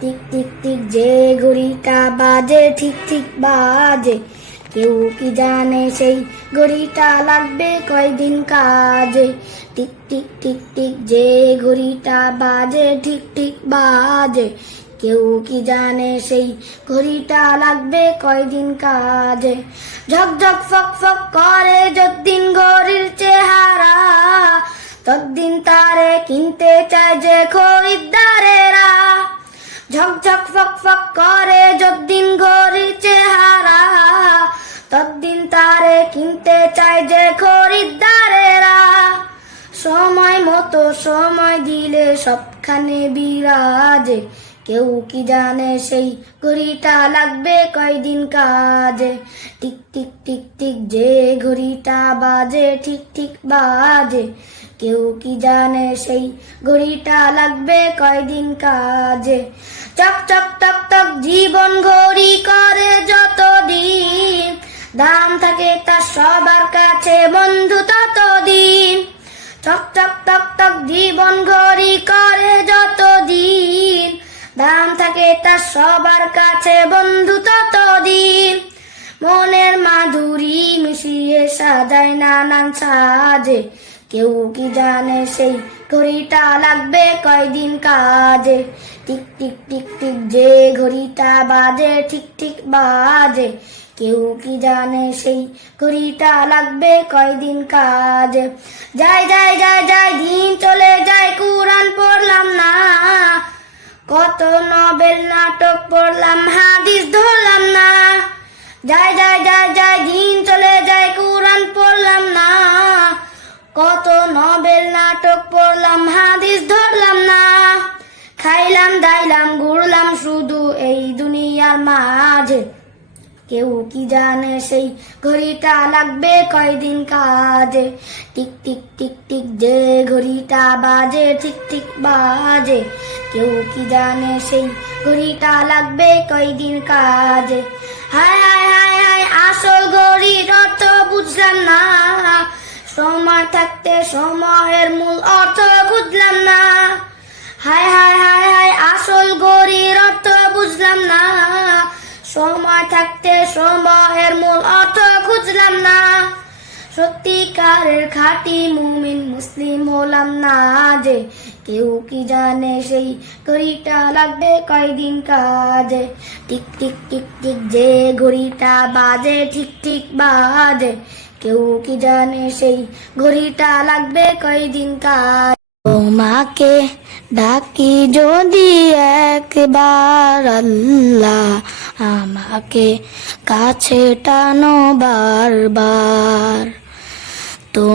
Tick tick tick, যে ঘড়িটা বাজে, ঠিক ঠিক বাজে। কেউ কি জানে সেই ঘড়িটা লাগবে কয়দিন কাজে? টিক টিক টিক টিক, যে ঘড়িটা বাজে, ঠিক ঠিক বাজে। কেউ কি জানে সেই ঘড়িটা লাগবে কয়দিন কাজে? ঝকঝক ফক ফক করে যদ্দিন ঘড়ির চেহারা তদ্দিন তারে কিনতে চায় যে খরিদ্দারেরা ঝকঝক ফক ফক করে যদ্দিন ঘড়ির চেহারা তদ্দিন তারে কিনতে চায় যে খরিদ্দারেরা। সময় মতো সময় দিলে সবখানে বিরাজে, কেউ কি জানে সেই ঘড়িটা লাগবে কয়দিন কাজে? টিক টিক টিক টিক, যে ঘড়িটা বাজে ঠিক ঠিক বাজে। কেউ কি জানে সেই ঘড়িটা লাগবে কয়দিন কাজে? চক চক, টক টক, জীবন ঘড়ি করে যত দিন দাম থাকে তার সবার কাছে বন্ধু তত ততদিন। টক চক, টক টক, জীবন ঘড়ি করে যত দিন দাম থাকে তার সবার কাছে বন্ধু তত ততদিন। মনের মাধুরী মিশিয়ে সাজায় নানান সাজে। কেউ কি জানে সেই ঘড়িটা লাগবে কয়দিন কাজে? টিক টিক টিক টিক, যে ঘড়িটা বাজে ঠিক ঠিক বাজে। কেউ কি জানে সেই ঘড়িটা লাগবে কয়দিন কাজে? যাই যাই যাই যাই, দিন চলে যায়, কুরআন পড়লাম না। কত নবেল নাটক পড়লাম, হাদিস ধরলাম না। যাই যাই যাই যাই, দিন চলে যায়, কুরআন পড়লাম না কত নবেল নাটক পড়লাম হাদিস ধরলাম না। খাইলাম, দাইলাম, ঘুরলাম শুধু এই দুনিয়ার মাঝে। কেউ কি জানে সেই ঘড়িটা লাগবে কয়দিন কাজে? টিক টিক টিক টিক যে ঘড়িটা বাজে ঠিক ঠিক বাজে। কেউ কি জানে সেই ঘড়িটা লাগবে কয়দিন কাজে? হায় হায় হায় হায়, আসল ঘড়ির অর্থ বুঝলাম না। থাকতে সময়ের মূল অর্থ বুঝলাম না। হায় হায় হায় হায়, আসল গরির অর্থ বুঝলাম না। সময় থাকতে সময়ের মূল অর্থ খুঁজলাম না। সত্যিকারের খাঁটি মুমিন মুসলিম হলাম না যে। কেউ কি জানে সেই ঘড়িটা লাগবে কয়দিন কাজে? টিক টিক টিক টিক, যে ঘড়িটা বাজে ঠিক ঠিক বাজে। কেউ কি জানে সেই ঘড়িটা লাগবে কয়দিন কাজ? তোমাকে ডাকি যদি একবার আল্লাহ আমাকে কাছে টানো বারবার।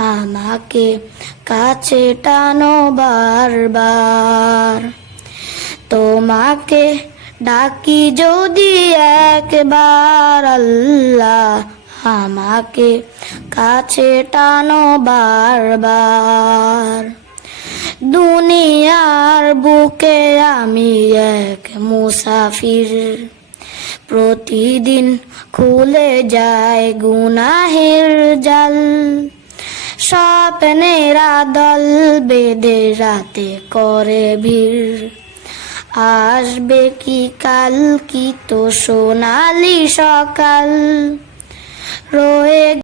আমাকে কাছে টানো বারবার। তোমাকে ডাকি যদি একবার আল্লাহ আমাকে কাছে টানো বারবার। দুনিয়ার বুকে আমি এক মুসাফির। প্রতিদিন খুলে যায় গুনাহের জাল। স্বপ্নেরা দল বেদে রাতে করে ভিড়। আসবে কি কাল? কি তো সোনালি সকাল। রয়ে